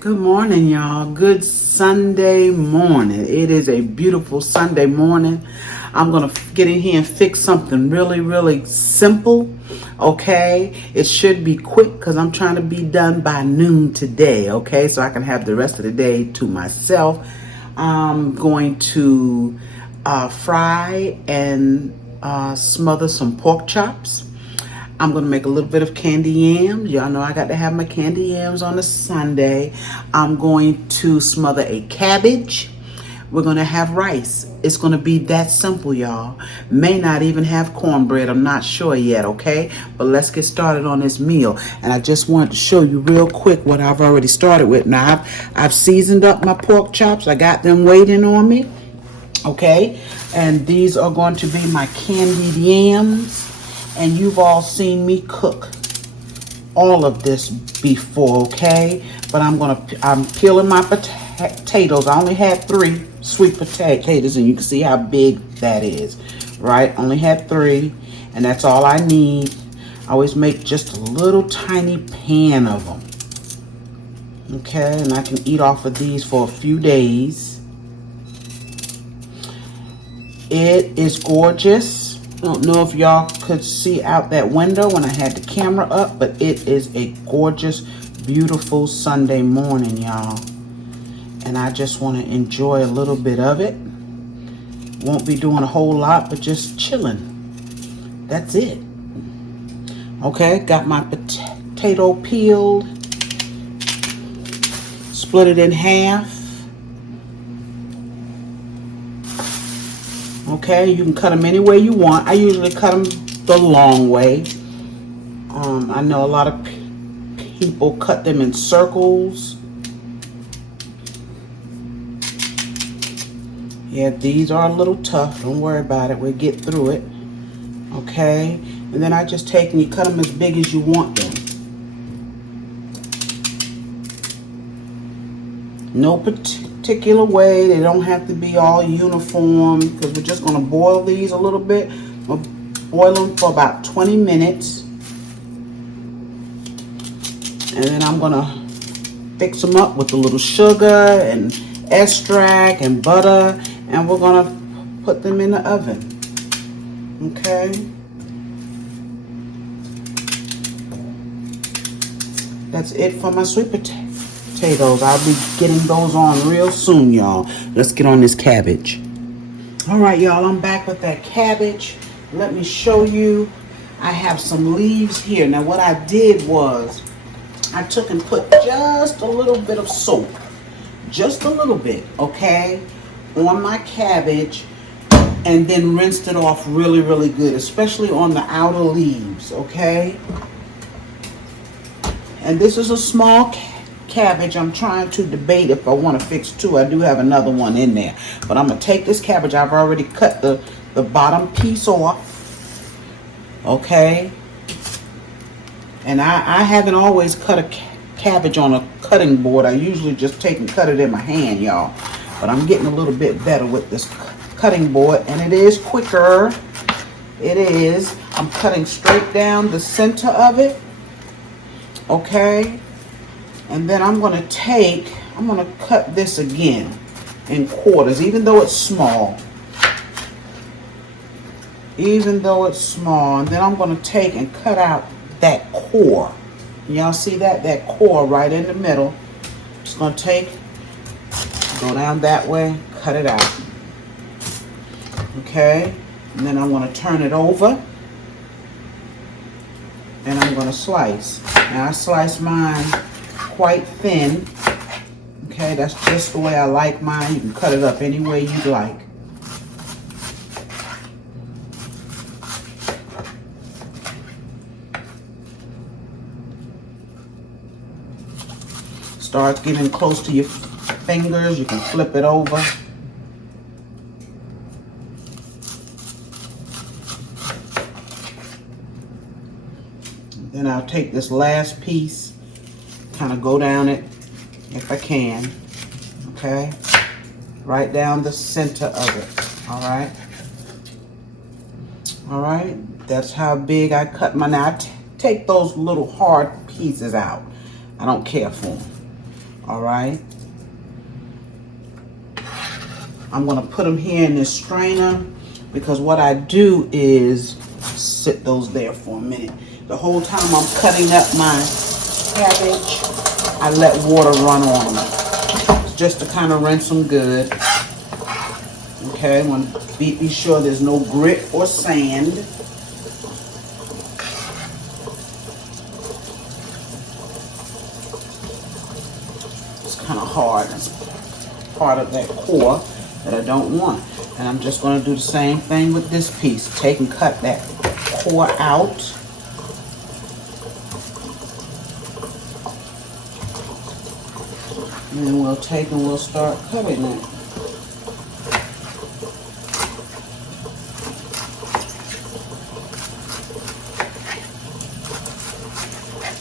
Good morning, y'all. Good Sunday morning. It is a beautiful Sunday morning. I'm going to get in here and fix something really, really simple. Okay. It should be quick because I'm trying to be done by noon today. Okay. So I can have the rest of the day to myself. I'm going to fry and smother some pork chops. I'm going to make a little bit of candy yams. Y'all know I got to have my candy yams on a Sunday. I'm going to smother a cabbage. We're going to have rice. It's going to be that simple, y'all. May not even have cornbread. I'm not sure yet, okay? But let's get started on this meal. And I just wanted to show you real quick what I've already started with. Now, I've seasoned up my pork chops. I got them waiting on me, okay? And these are going to be my candied yams. And you've all seen me cook all of this before, okay? But I'm peeling my potatoes. I only had 3 sweet potatoes, and you can see how big that is, right? Only had 3, and that's all I need. I always make just a little tiny pan of them, okay? And I can eat off of these for a few days. It is gorgeous. I don't know if y'all could see out that window when I had the camera up, but it is a gorgeous, beautiful Sunday morning, y'all. And I just want to enjoy a little bit of it. Won't be doing a whole lot, but just chilling. That's it. Okay, got my potato peeled. Split it in half. Okay, you can cut them any way you want. I usually cut them the long way. I know a lot of people cut them in circles. Yeah, these are a little tough. Don't worry about it. We'll get through it. Okay, and then I just take and you cut them as big as you want them. No particular way. They don't have to be all uniform because we're just going to boil these a little bit. We'll boil them for about 20 minutes. And then I'm going to fix them up with a little sugar and extract and butter. And we're going to put them in the oven. Okay. That's it for my sweet potatoes. I'll be getting those on real soon, y'all. Let's get on this cabbage. All right, y'all, I'm back with that cabbage. Let me show you. I have some leaves here. Now, what I did was I took and put just a little bit of soap, just a little bit, okay, on my cabbage, and then rinsed it off really, really good, especially on the outer leaves, okay? And this is a small cabbage. I'm trying to debate if I want to fix 2. I do have another one in there, but I'm gonna take this cabbage. I've already cut the bottom piece off, okay? And I haven't always cut a cabbage on a cutting board. I usually just take and cut it in my hand, y'all, but I'm getting a little bit better with this cutting board, and it is quicker. It is. I'm cutting straight down the center of it, okay? And then I'm going to cut this again in quarters, even though it's small. Even though it's small. And then I'm going to take and cut out that core. Y'all see that? That core right in the middle. Just going to go down that way, cut it out. Okay? And then I'm going to turn it over. And I'm going to slice. Now I slice mine quite thin. Okay, that's just the way I like mine. You can cut it up any way you'd like. Starts getting close to your fingers, you can flip it over. Then I'll take this last piece, kind of go down it if I can, okay? Right down the center of it, all right? All right, that's how big I cut mine. Now I take those little hard pieces out. I don't care for them. All right. I'm going to put them here in this strainer because what I do is sit those there for a minute. The whole time I'm cutting up my cabbage, I let water run on them just to kind of rinse them good. Okay, I want to be sure there's no grit or sand. It's kind of hard. It's part of that core that I don't want. And I'm just going to do the same thing with this piece. Take and cut that core out. And then we'll take and we'll start cutting it.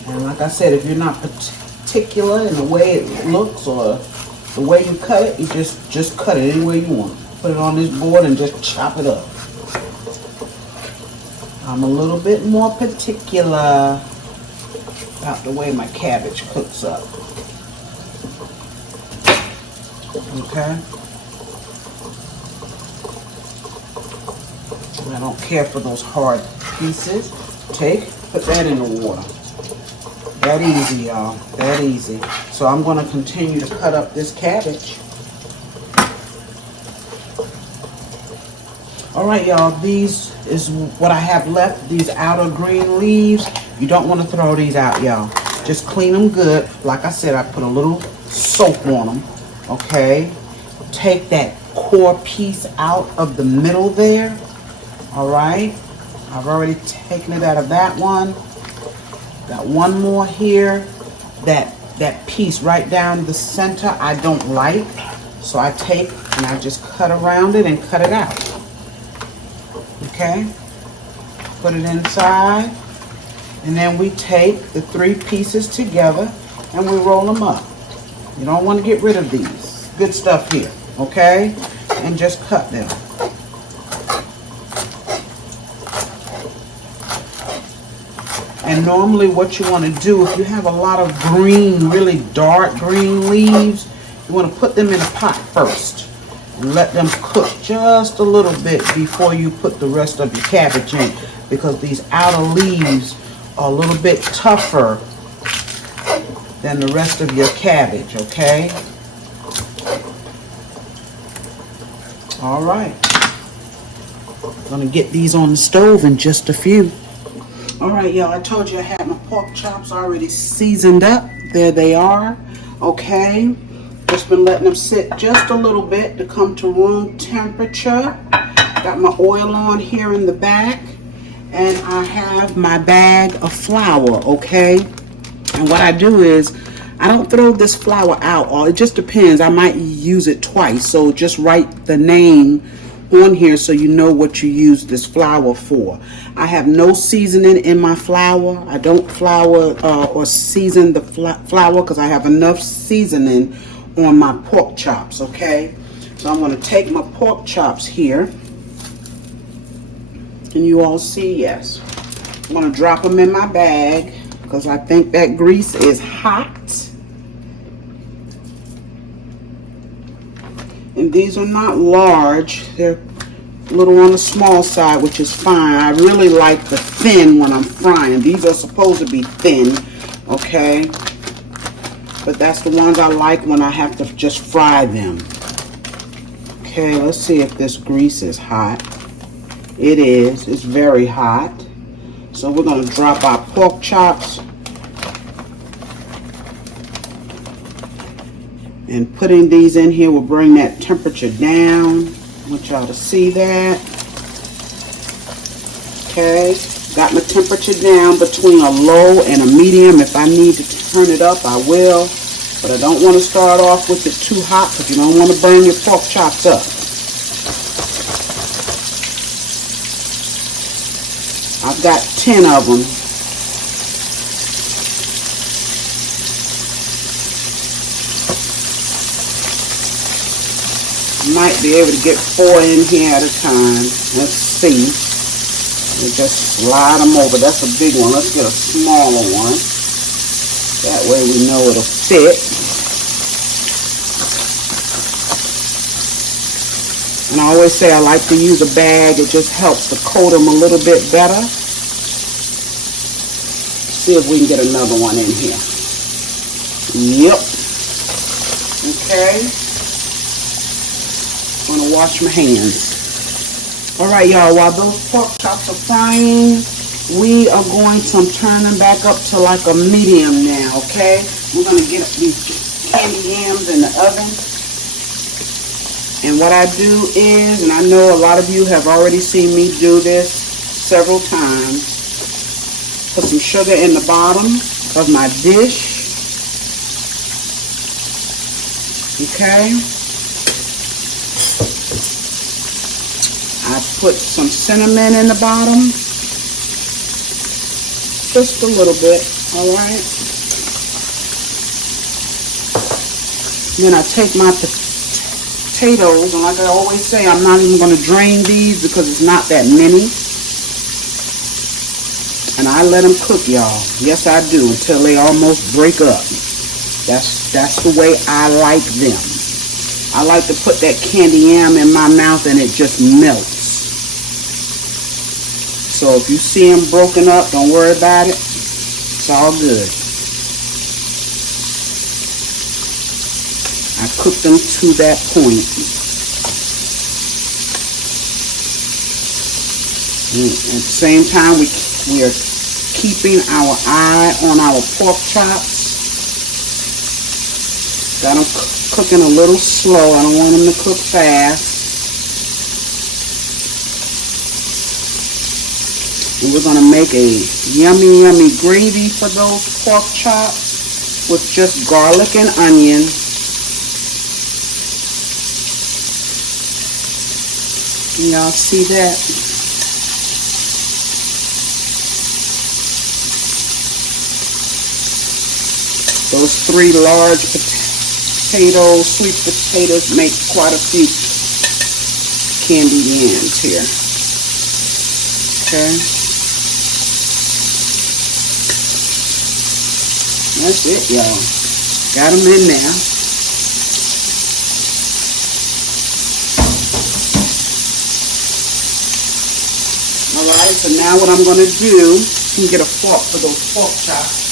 And like I said, if you're not particular in the way it looks or the way you cut it, you just cut it any way you want. Put it on this board and just chop it up. I'm a little bit more particular about the way my cabbage cooks up. Okay? And I don't care for those hard pieces. Put that in the water. That easy, y'all. That easy. So I'm going to continue to cut up this cabbage. All right, y'all. These is what I have left. These outer green leaves. You don't want to throw these out, y'all. Just clean them good. Like I said, I put a little soap on them. Okay. Take that core piece out of the middle there. All right. I've already taken it out of that one. Got one more here. That piece right down the center I don't like. So I take and I just cut around it and cut it out. Okay? Put it inside. And then we take the three pieces together and we roll them up. You don't want to get rid of these. Good stuff here. Okay? And just cut them. And normally what you want to do, if you have a lot of green, really dark green leaves, you want to put them in a pot first. And let them cook just a little bit before you put the rest of your cabbage in. Because these outer leaves are a little bit tougher than the rest of your cabbage, okay? All right. I'm going to get these on the stove in just a few. All right, y'all, I told you I had my pork chops already seasoned up. There they are, okay? Just been letting them sit just a little bit to come to room temperature. Got my oil on here in the back. And I have my bag of flour, okay? And what I do is, I don't throw this flour out. Or it just depends. I might use it twice. So just write the name on here so you know what you use this flour for. I have no seasoning in my flour. I don't flour or season the flour because I have enough seasoning on my pork chops, okay? So I'm going to take my pork chops here. Can you all see? Yes. I'm going to drop them in my bag because I think that grease is hot. And these are not large. They're a little on the small side, which is fine. I really like the thin when I'm frying. These are supposed to be thin, okay? But that's the ones I like when I have to just fry them. Okay, let's see if this grease is hot. It is. It's very hot. So we're going to drop our pork chops. And putting these in here will bring that temperature down. I want y'all to see that. Okay. Got my temperature down between a low and a medium. If I need to turn it up, I will. But I don't want to start off with it too hot because you don't want to burn your pork chops up. I've got 10 of them. Might be able to get 4 in here at a time. Let's see. We'll just slide them over. That's a big one. Let's get a smaller one. That way we know it'll fit. And I always say I like to use a bag. It just helps to coat them a little bit better. See if we can get another one in here. Yep. Okay. I'm going to wash my hands. Alright, y'all, while those pork chops are frying, we are going to turn them back up to like a medium now, okay? We're going to get these candy yams in the oven. And what I do is, and I know a lot of you have already seen me do this several times, put some sugar in the bottom of my dish. Okay. I put some cinnamon in the bottom. Just a little bit, alright? Then I take my potatoes, and like I always say, I'm not even going to drain these because it's not that many. And I let them cook, y'all. Yes, I do, until they almost break up. That's the way I like them. I like to put that candy yam in my mouth and it just melts. So if you see them broken up, don't worry about it. It's all good. I cook them to that point. And at the same time, we are keeping our eye on our pork chops. Got them cooking a little slow. I don't want them to cook fast. And we're going to make a yummy, yummy gravy for those pork chops with just garlic and onion. Can y'all see that? Those 3 large potatoes, sweet potatoes, make quite a few candied yams here. Okay. That's it, y'all. Got them in there. Alright, so now what I'm going to do, you can get a fork for those pork chops.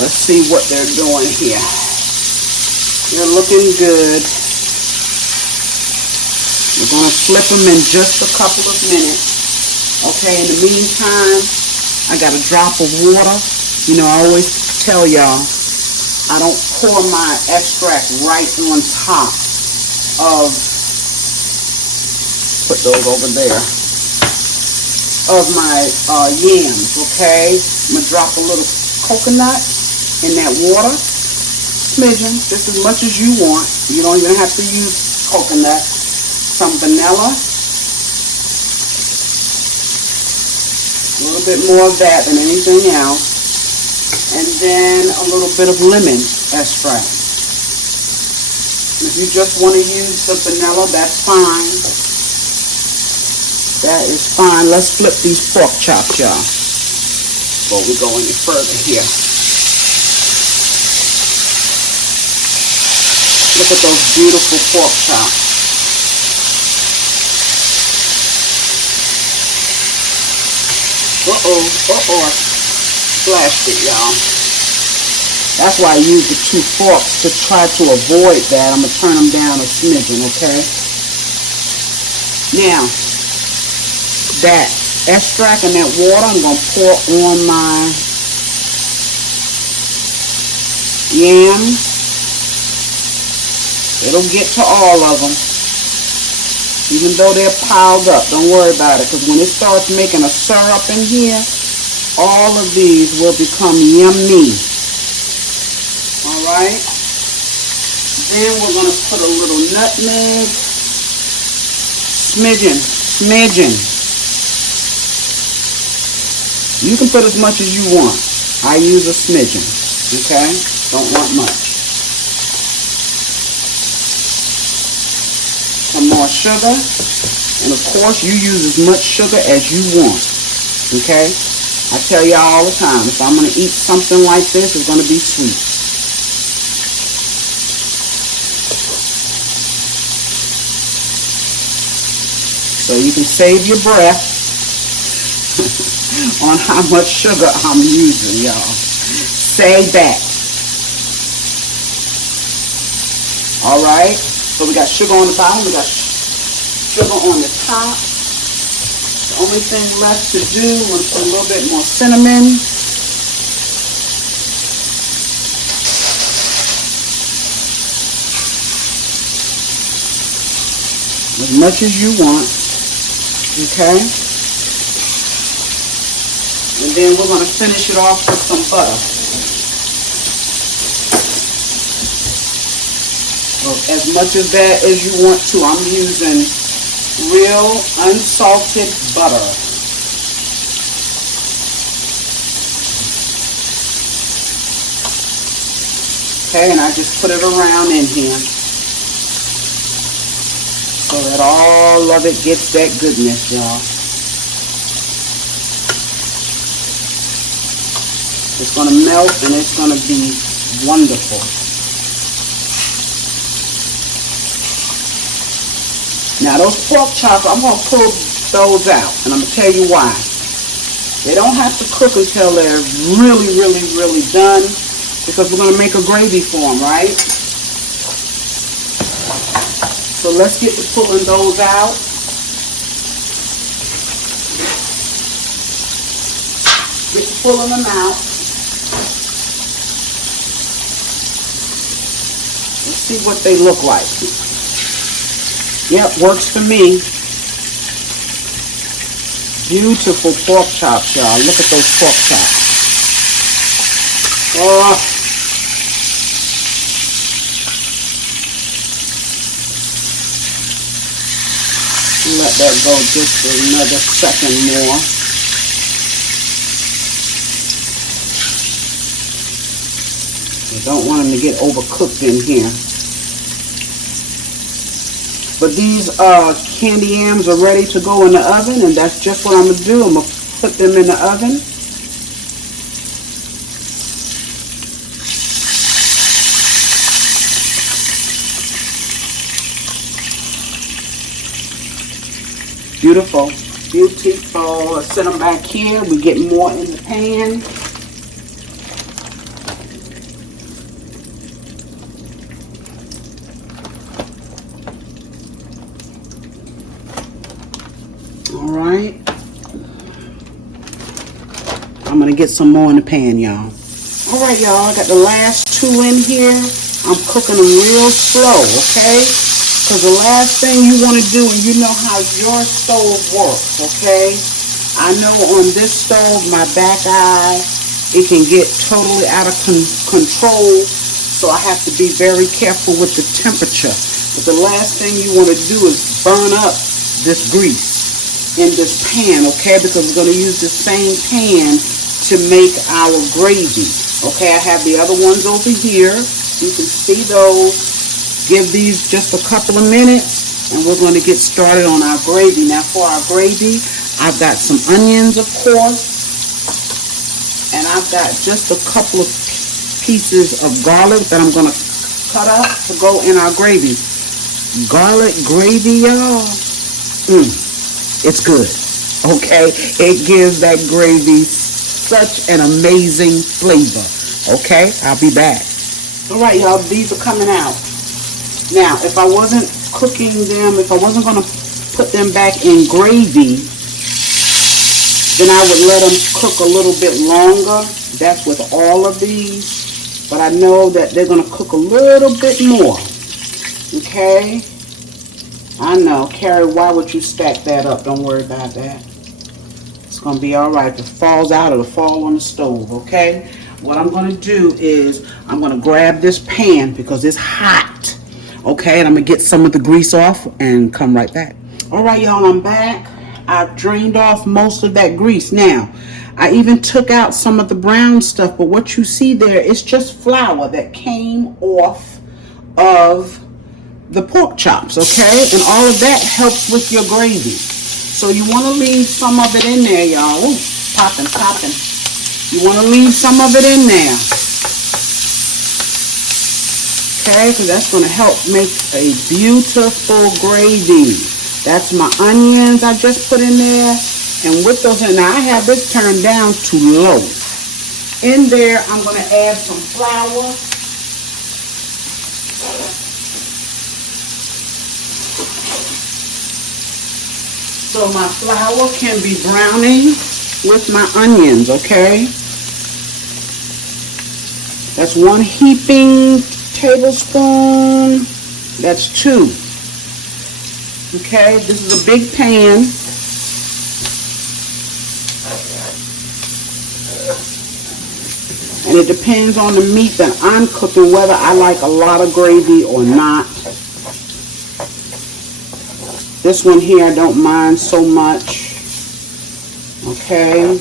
Let's see what they're doing here. They're looking good. We're going to flip them in just a couple of minutes. Okay, in the meantime, I got a drop of water. You know, I always tell y'all, I don't pour my extract right on top of, put those over there, of my yams, okay? I'm going to drop a little coconut in that water, smidgen, just as much as you want. You don't even have to use coconut. Some vanilla, a little bit more of that than anything else, and then a little bit of lemon extract. If you just want to use the vanilla, that's fine. That is fine. Let's flip these pork chops, y'all, before we go any further here. Look at those beautiful pork chops. I splashed it, y'all. That's why I use the 2 forks to try to avoid that. I'm going to turn them down a smidgen, okay? Now, that extract and that water, I'm going to pour on my yams. It'll get to all of them, even though they're piled up. Don't worry about it, because when it starts making a syrup in here, all of these will become yummy. Alright? Then we're going to put a little nutmeg. Smidgen. You can put as much as you want. I use a smidgen. Okay? Don't want much. Some more sugar. And of course, you use as much sugar as you want. Okay? I tell y'all all the time, if I'm going to eat something like this, it's going to be sweet. So you can save your breath on how much sugar I'm using, y'all. Save that. All right? So we got sugar on the bottom. We got sugar on the top. The only thing left to do, I'm going to put a little bit more cinnamon. As much as you want. Okay? And then we're going to finish it off with some butter. So as much of that as you want to. I'm using real unsalted butter. Okay, and I just put it around in here so that all of it gets that goodness, y'all. It's going to melt and it's going to be wonderful. Now those pork chops, I'm going to pull those out, and I'm going to tell you why. They don't have to cook until they're really, really, really done, because we're going to make a gravy for them, right? So let's get to pulling those out. Get to pulling them out. Let's see what they look like. Yep, works for me. Beautiful pork chops, y'all. Look at those pork chops. Oh. Let that go just another second more. I don't want them to get overcooked in here. But these candy yams are ready to go in the oven, and that's just what I'm going to do. I'm going to put them in the oven. Beautiful. Beautiful. Let's set them back here. We get more in the pan. Alright. I'm going to get some more in the pan, y'all. Alright, y'all. I got the last two in here. I'm cooking them real slow, okay? Because the last thing you want to do, and you know how your stove works, okay? I know on this stove, my back eye, it can get totally out of control. So I have to be very careful with the temperature. But the last thing you want to do is burn up this grease in this pan, okay? Because we're going to use the same pan to make our gravy, okay? I have the other ones over here. You can see those. Give these just a couple of minutes, and we're going to get started on our gravy. Now, for our gravy, I've got some onions, of course, and I've got just a couple of pieces of garlic that I'm going to cut up to go in our gravy. Garlic gravy, y'all. It's good, okay? It gives that gravy such an amazing flavor, okay? I'll be back. All right, y'all, these are coming out. Now, if I wasn't cooking them, if I wasn't going to put them back in gravy, then I would let them cook a little bit longer. That's with all of these. But I know that they're going to cook a little bit more, okay? I know. Carrie, why would you stack that up? Don't worry about that. It's going to be all right. If it falls out, it'll fall on the stove, okay? What I'm going to do is I'm going to grab this pan because it's hot, okay? And I'm going to get some of the grease off and come right back. All right, y'all, I'm back. I've drained off most of that grease. Now, I even took out some of the brown stuff, but what you see there is just flour that came off of the pork chops, okay? And all of that helps with your gravy. So you want to leave some of it in there, y'all. Ooh, popping, popping. You want to leave some of it in there. Okay, because that's going to help make a beautiful gravy. That's my onions I just put in there. And with those, and I have this turned down to low. In there, I'm going to add some flour. So my flour can be browning with my onions, okay? That's 1 heaping tablespoon. That's 2. Okay, this is a big pan. And it depends on the meat that I'm cooking, whether I like a lot of gravy or not. This one here I don't mind so much. Okay.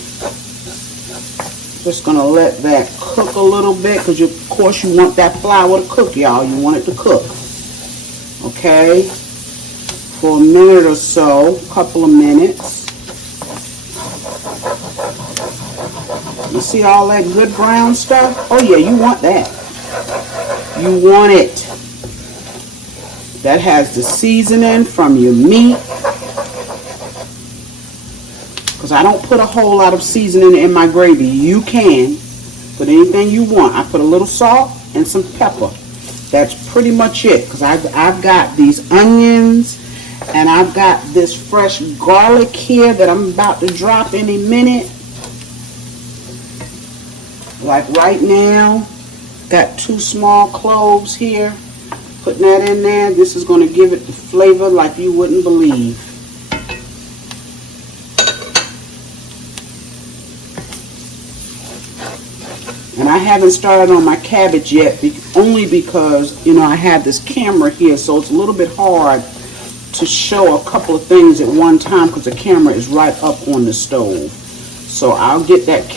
Just gonna let that cook a little bit, because of course you want that flour to cook, y'all. You want it to cook. Okay. For a minute or so, a couple of minutes. You see all that good brown stuff? Oh yeah, you want that. You want it. That has the seasoning from your meat. Because I don't put a whole lot of seasoning in my gravy. You can put anything you want. I put a little salt and some pepper. That's pretty much it. Because I've got these onions and I've got this fresh garlic here that I'm about to drop any minute. Like right now, got 2 small cloves here. Putting that in there. This is going to give it the flavor like you wouldn't believe. And I haven't started on my cabbage yet, only because, you know, I have this camera here, so it's a little bit hard to show a couple of things at one time because the camera is right up on the stove. So I'll get that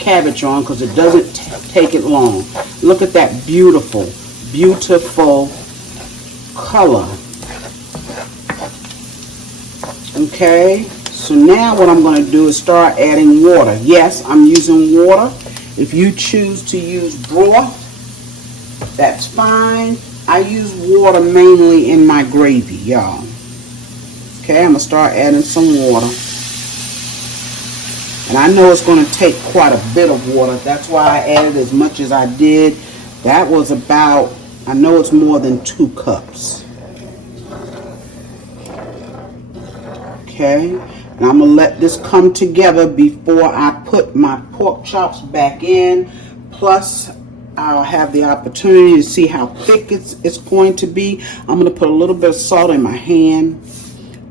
cabbage on because it doesn't take it long. Look at that beautiful, beautiful color. Okay, so now what I'm going to do is start adding water. Yes, I'm using water. If you choose to use broth, that's fine. I use water mainly in my gravy, y'all. Okay, I'm going to start adding some water. And I know it's going to take quite a bit of water. That's why I added as much as I did. That was about, I know it's more than 2 cups. Okay, and I'm going to let this come together before I put my pork chops back in. Plus, I'll have the opportunity to see how thick it's going to be. I'm going to put a little bit of salt in my hand.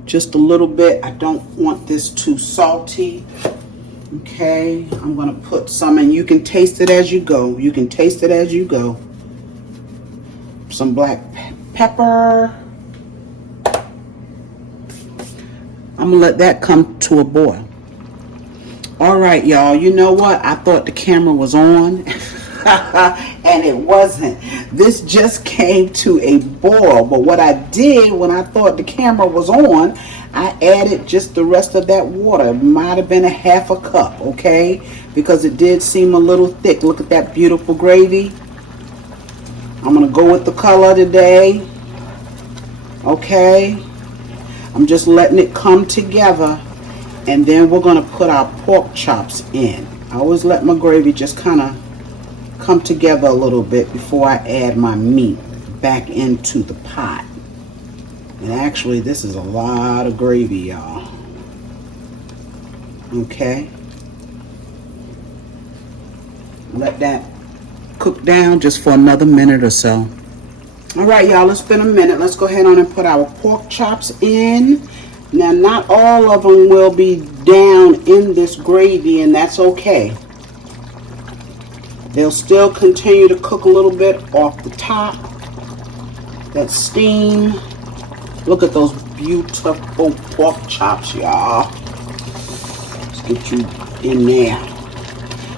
Just a little bit. I don't want this too salty. Okay, I'm going to put some, and you can taste it as you go. You can taste it as you go. Some black pepper. I'm going to let that come to a boil. All right, y'all. You know what? I thought the camera was on, and it wasn't. This just came to a boil. But what I did when I thought the camera was on, I added just the rest of that water. It might have been a ½ cup, okay? Because it did seem a little thick. Look at that beautiful gravy. I'm going to go with the color today. Okay? I'm just letting it come together. And then we're going to put our pork chops in. I always let my gravy just kind of come together a little bit before I add my meat back into the pot. And actually, this is a lot of gravy, y'all. Okay. Let that cook down just for another minute or so. All right, y'all, it's been a minute. Let's go ahead on and put our pork chops in. Now, not all of them will be down in this gravy, and that's okay. They'll still continue to cook a little bit off the top. That steam. Look at those beautiful pork chops, y'all. Let's get you in there.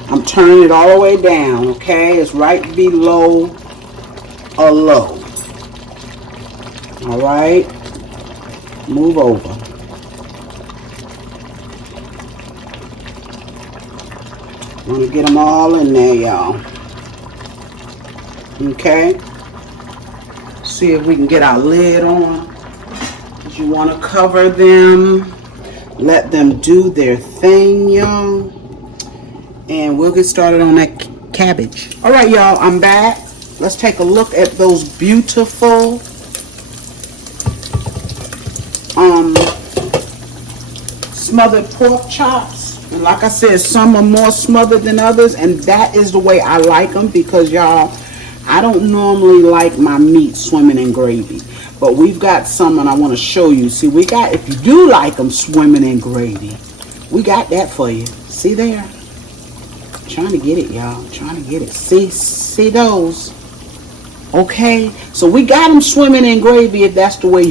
I'm turning it all the way down, okay? It's right below a low. All right, move over. Want to get them all in there, y'all. Okay. See if we can get our lid on. You want to cover them. Let them do their thing, y'all. And we'll get started on that cabbage. All right, y'all, I'm back. Let's take a look at those beautiful smothered pork chops. And like I said, some are more smothered than others, and that is the way I like them, because y'all, I don't normally like my meat swimming in gravy, but we've got some, and I want to show you. See, we got, if you do like them swimming in gravy, we got that for you. See there? Trying to get it, y'all. Trying to get it. See those? Okay, so we got them swimming in gravy if that's the way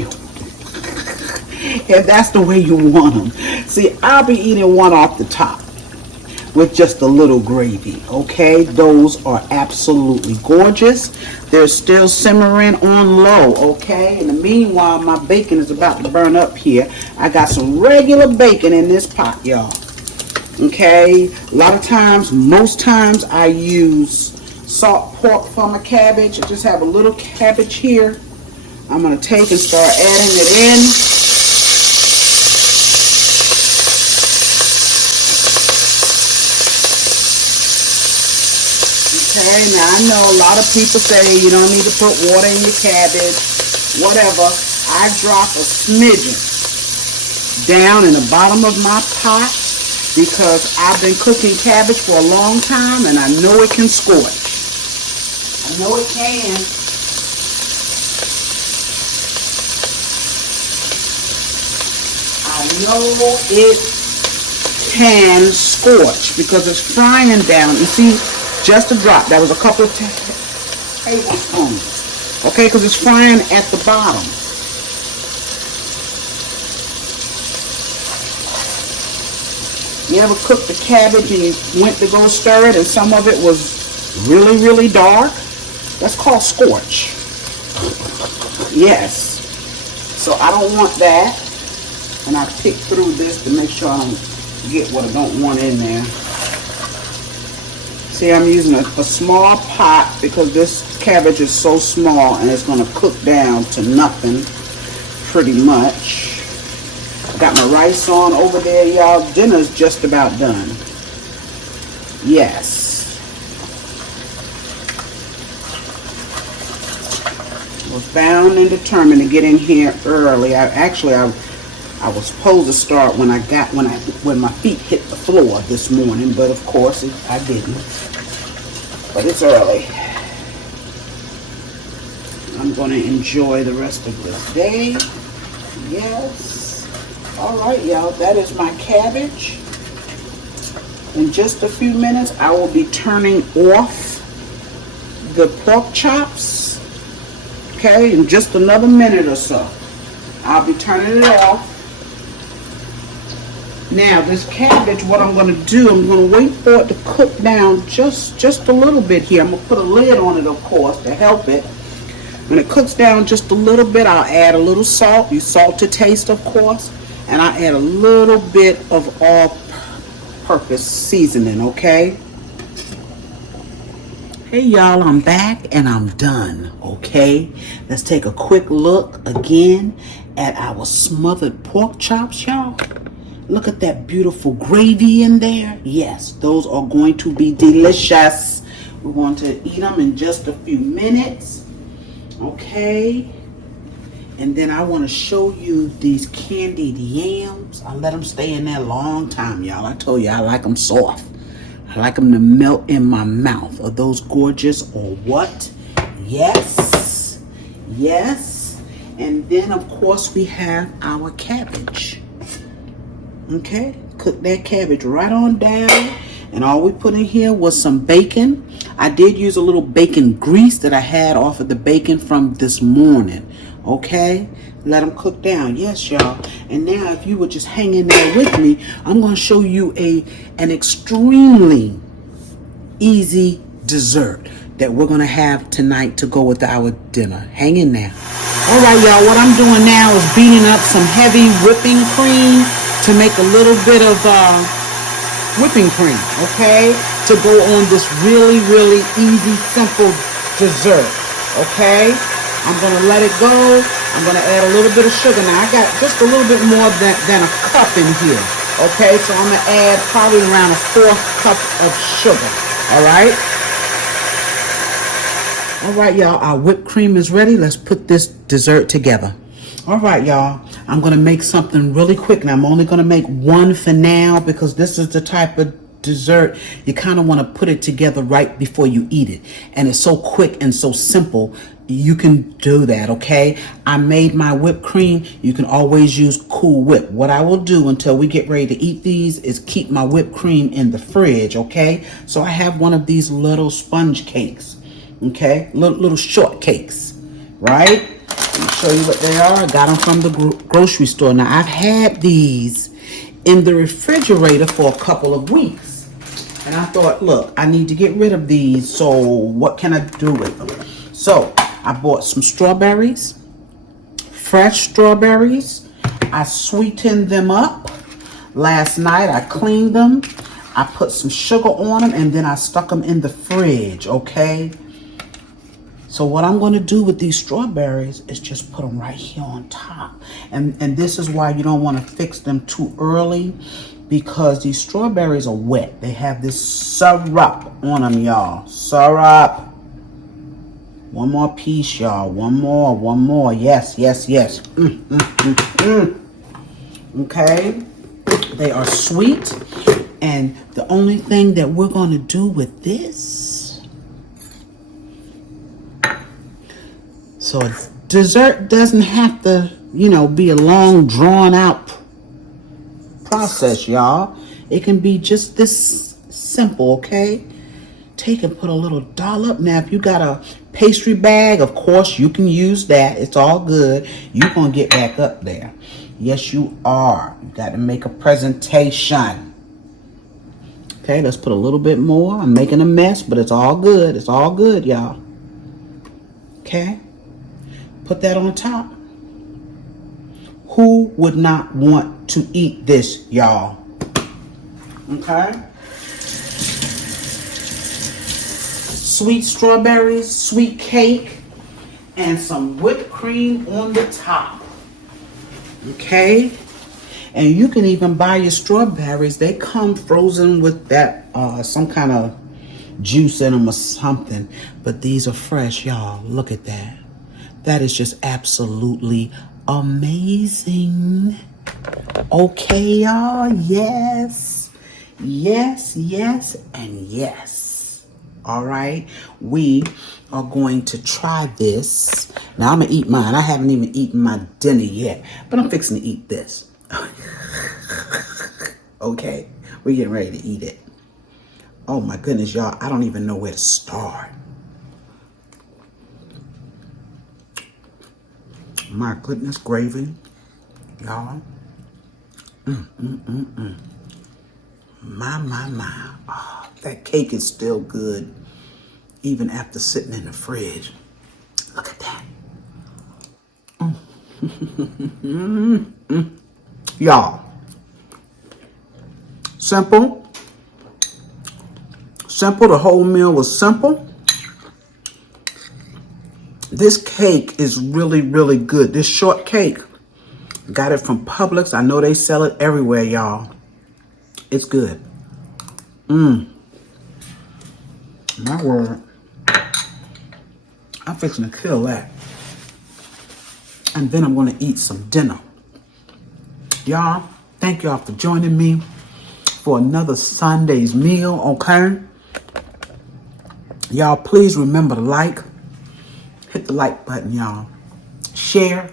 you want them. See, I'll be eating one off the top with just a little gravy. Okay, those are absolutely gorgeous. They're still simmering on low. Okay, in the meanwhile, my bacon is about to burn up here. I got some regular bacon in this pot, y'all. Okay, a lot of times, most times I use salt pork for my cabbage. I just have a little cabbage here. I'm going to take and start adding it in. Okay, now I know a lot of people say you don't need to put water in your cabbage, whatever. I drop a smidgen down in the bottom of my pot because I've been cooking cabbage for a long time and I know it can scorch. I know it can. I know it can scorch because it's frying down. You see, just a drop. That was a couple of tablespoons. Okay, because it's frying at the bottom. You ever cooked the cabbage and you went to go stir it and some of it was really, really dark? That's called scorch. Yes. So I don't want that. And I pick through this to make sure I don't get what I don't want in there. See, I'm using a small pot because this cabbage is so small and it's going to cook down to nothing pretty much. Got my rice on over there, y'all. Dinner's just about done. Yes. Was bound and determined to get in here early. I was supposed to start when my feet hit the floor this morning, but of course I didn't. But it's early. I'm going to enjoy the rest of this day. Yes. All right, y'all. That is my cabbage. In just a few minutes, I will be turning off the pork chops. Okay, in just another minute or so, I'll be turning it off. Now, this cabbage, what I'm going to do, I'm going to wait for it to cook down just a little bit here. I'm going to put a lid on it, of course, to help it. When it cooks down just a little bit, I'll add a little salt. You salt to taste, of course. And I'll add a little bit of all-purpose seasoning, okay? Hey, y'all, I'm back and I'm done, okay? Let's take a quick look again at our smothered pork chops, y'all. Look at that beautiful gravy in there. Yes, those are going to be delicious. We're going to eat them in just a few minutes. Okay. And then I want to show you these candied yams. I let them stay in there a long time, y'all. I told you I like them soft. I like them to melt in my mouth. Are those gorgeous or what? Yes. Yes. And then, of course, we have our cabbage. Okay, cook that cabbage right on down. And all we put in here was some bacon. I did use a little bacon grease that I had off of the bacon from this morning. Okay, let them cook down. Yes, y'all. And now if you would just hang in there with me, I'm going to show you an extremely easy dessert that we're going to have tonight to go with our dinner. Hang in there. All right, y'all, what I'm doing now is beating up some heavy whipping cream to make a little bit of whipping cream, okay? To go on this really, really easy, simple dessert, okay? I'm going to let it go. I'm going to add a little bit of sugar. Now, I got just a little bit more than a cup in here, okay? So I'm going to add probably around a 4th cup of sugar, all right? All right, y'all, our whipped cream is ready. Let's put this dessert together. All right, y'all, I'm going to make something really quick. Now, I'm only going to make one for now because this is the type of dessert you kind of want to put it together right before you eat it. And it's so quick and so simple. You can do that, okay? I made my whipped cream. You can always use Cool Whip. What I will do until we get ready to eat these is keep my whipped cream in the fridge, okay? So I have one of these little sponge cakes. Okay, little shortcakes, right? Let me show you what they are. I got them from the grocery store. Now, I've had these in the refrigerator for a couple of weeks. And I thought, look, I need to get rid of these. So what can I do with them? So I bought some strawberries, fresh strawberries. I sweetened them up. Last night, I cleaned them. I put some sugar on them, and then I stuck them in the fridge, okay? So what I'm going to do with these strawberries is just put them right here on top. And this is why you don't want to fix them too early, because these strawberries are wet. They have this syrup on them, y'all. Syrup. One more piece, y'all. One more. Yes. Okay. They are sweet. And the only thing that we're going to do with this, so dessert doesn't have to, be a long, drawn-out process, y'all. It can be just this simple, okay? Take and put a little dollop. Now, if you got a pastry bag, of course, you can use that. It's all good. You're going to get back up there. Yes, you are. You got to make a presentation. Okay, let's put a little bit more. I'm making a mess, but it's all good. It's all good, y'all. Okay? Put that on top. Who would not want to eat this, y'all? Okay? Sweet strawberries, sweet cake, and some whipped cream on the top. Okay? And you can even buy your strawberries. They come frozen with that, some kind of juice in them or something. But these are fresh, y'all. Look at that. That is just absolutely amazing. Okay, y'all. Yes, and yes. All right. We are going to try this. Now, I'm going to eat mine. I haven't even eaten my dinner yet, but I'm fixing to eat this. Okay. We're getting ready to eat it. Oh, my goodness, y'all. I don't even know where to start. My goodness, gravy, y'all. My. Oh, that cake is still good, even after sitting in the fridge. Look at that. Y'all, simple. The whole meal was simple. This cake is really, really good. This shortcake, got it from Publix. I know they sell it everywhere, y'all. It's good. My word. I'm fixing to kill that. And then I'm going to eat some dinner. Y'all, thank y'all for joining me for another Sunday's meal, okay? Y'all, please remember to hit the like button, y'all. Share,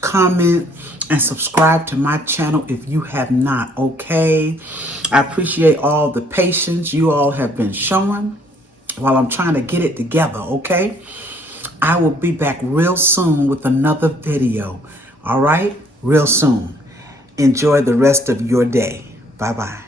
comment, and subscribe to my channel if you have not, okay? I appreciate all the patience you all have been showing while I'm trying to get it together, okay? I will be back real soon with another video, all right? Real soon. Enjoy the rest of your day. Bye-bye.